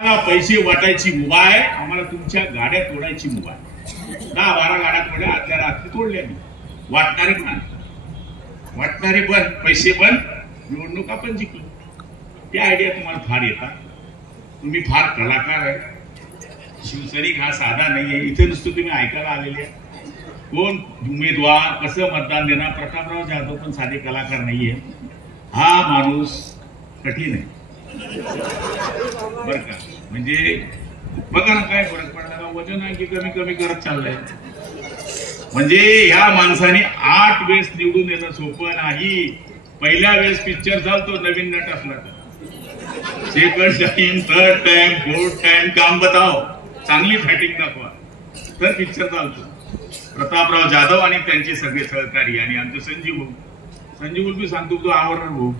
पैसे वाटायची मुभा आहे, आम्हाला तुमच्या गाड्या तोडायची मुभा आहे. 10-12 गाड्या तोडल्या, आदल्या रात्री तोडल्या. मी वाटणारे पण वाटणारे पण पैसे पण निवडणूक आपण जिंकलो. त्या आयडिया तुम्हाला फार येतात. तुम्ही फार कलाकार आहे. शिवसैनिक हा साधा नाहीये. इथे नुसतं तुम्ही ऐकायला आलेले आहे. कोण उमेदवार कसं मतदान देणार. प्रतापराव जाधव पण साधे कलाकार नाहीये. हा माणूस कठीण आहे बर का. म्हणजे बघा ना काय फरक पडला. वजन आणखी कमी कमी करत चाललंय. म्हणजे ह्या माणसाने 8 वेळेस निवडून येणं सोपं नाही. पहिल्या वेळेस पिक्चर चालतो नवीन नट असला तर. Second time, third time, fourth time काम बताओ. चांगली फायटिंग दाखवा तर पिक्चर चालतो. प्रतापराव जाधव आणि त्यांचे सगळे सहकारी आणि आमचे संजीव बी सांगतो तो आवडणार भाऊ.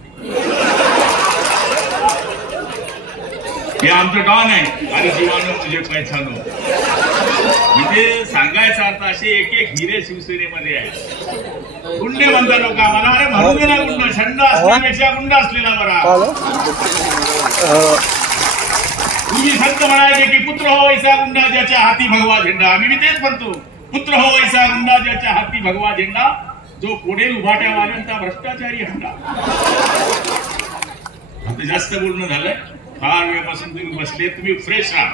हे आमचं डॉन आहे. अरे जीवानो तुझे पैसानो. म्हणजे सांगायचा अर्थ असे एक हिरे शिवसेनेमध्ये आहे. गुंडे म्हणता लोक आम्हाला. अरे म्हणू दे ना गुंड. छंद असण्यापेक्षा गुंड असलेला बरा. तुम्ही संत म्हणायचे की पुत्र हो ऐसा गुंडा ज्याच्या हाती भगवा झेंडा. आम्ही तेच म्हणतो. पुत्र हो ऐसा गुंडा ज्याच्या हाती भगवा झेंडा. जो पुढे उभाट्या वाल्यांचा भ्रष्टाचारी हंडा. आता जास्त बोलणं झालंय. फार वेळापासून तुम्ही बसले. तुम्ही फ्रेश राहा.